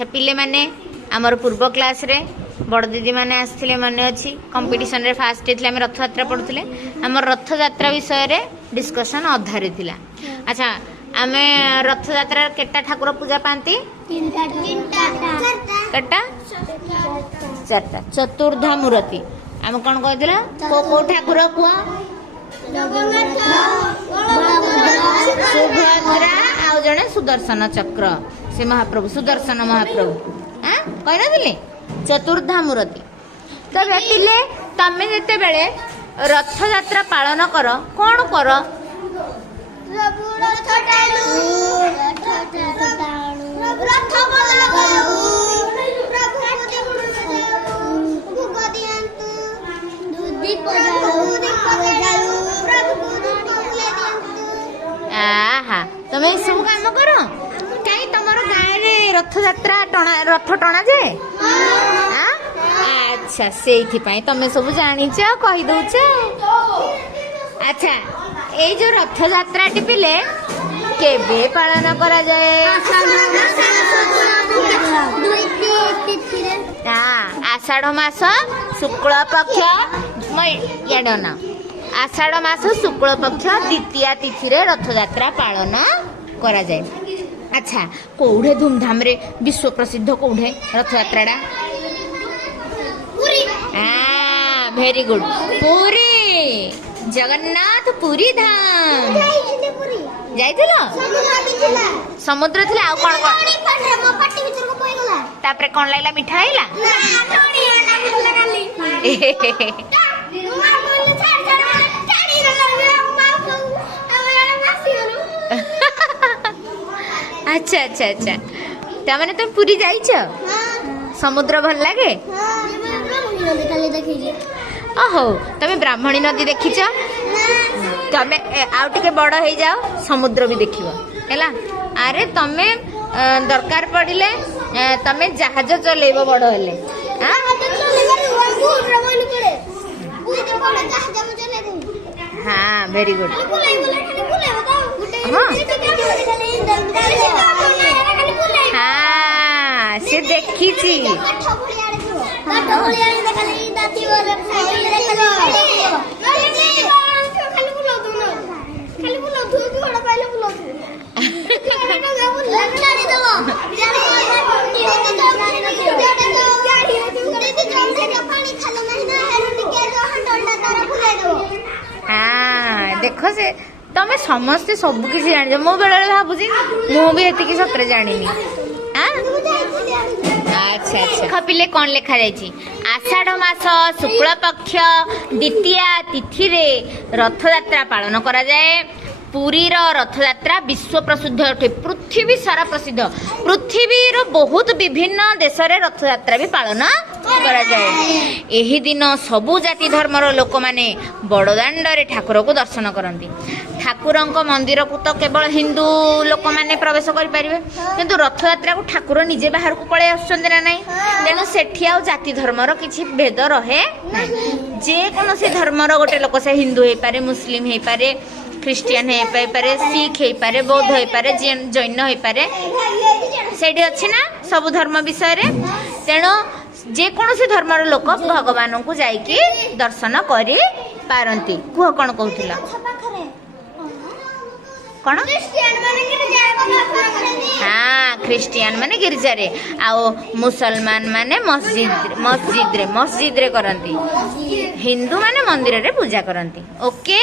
अच्छा पिले माने आमर पूर्व क्लास रे बड़ दीदी मैंने आसते मन अच्छी कंपिटिशन रे फास्ट होते आम रथ यात्रा पढ़ुले आम रथ यात्रा विषय रे डिस्कसन अधारे थिला। अच्छा आम रथ यात्रा केटा ठाकुर पूजा पाती केटा चारटा चतुर्धा मूर्ति आम कौन कहला को ठाकुर कह सुभद्रा आउ जड़े सुदर्शन चक्र से महाप्रभु सुदर्शन महाप्रभु कही नथिले चतुर्धा मूर्ति। तो पिले तमें जिते बेले रथ यात्रा पालन कर कौन कर तमें सब काम कर कहीं तुम गाँव रथ यात्रा रथ टणा जाए अच्छा से तुम सब जानीच कही दौच। अच्छा ये जो रथ यात्रा पिले केबे पालन करा जाए आषाढ़ मास शुक्ल पक्ष याडना आषाढ़ मास शुक्ल पक्ष द्वितीय तिथि रे रथ यात्रा पालन करा जाए। अच्छा कौड़े धूमधाम रे विश्व प्रसिद्ध कौड़े रथ यात्रा वेरी गुड पुरी जगन्नाथ पुरी धाम जाइथिलो समुद्र थिला आ कोन तापरे कोन लागला मिठा आइला अच्छा अच्छा अच्छा तमाने तुम पुरी जाइछ समुद्र भल लागे ओहो तमे ब्राह्मणी नदी देखिछ तमे आउ टिके बड़ हो जाओ समुद्र भी देखिबो हैला। अरे तमे दरकार पड़िले तमे जहाज चलेबो बड़ हेले हाँ वेरी गुड हाँ से देखी हाँ देख से तमें समस्ते सब किसी जान मो बेले भावुची मुझे सतरे जानी। अच्छा अच्छा पिले कौन लिखा जाइए आषाढ़ मास शुक्ल पक्ष द्वितीय तिथि रे रथ यात्रा पालन करा जाए। पुरी रथ यात्रा विश्व प्रसिद्ध अटे पृथ्वी सारा प्रसिद्ध पृथ्वी बहुत विभिन्न देश रे रथ यात्रा भी पालन करा जाए। एही दिन सबु जाति धर्मर लोक माने बड़दाण्ड रे ठाकुर को दर्शन करती। ठाकुरंक मंदिर को तो केवल हिंदू लोक माने प्रवेश करि परिबे किंतु रथ यात्रा को ठाकुर निजे बाहर को पळे आछन ना नहीं तेणु सेठी आ जाति धर्मर किछि भेद रहे जे कोनोसी धर्मर गोटे लोक से हिंदू हे पारे मुस्लिम हे पारे ख्रिस्टियन हे पारे सिख हे पारे बौद्ध हे पारे जैन हे पारे सेठी अछि ना सब धर्म विषय रे तेणु जे कोनोसी धर्मर लोक भगवान को जाइकी दर्शन करि पारंती। कुह कोन कहउथिला कौन हाँ क्रिस्टियन माने गिरजा रे आओ मुसलमान माने मस्जिद रे करंती हिंदू माने मंदिर रे पूजा करंती। ओके।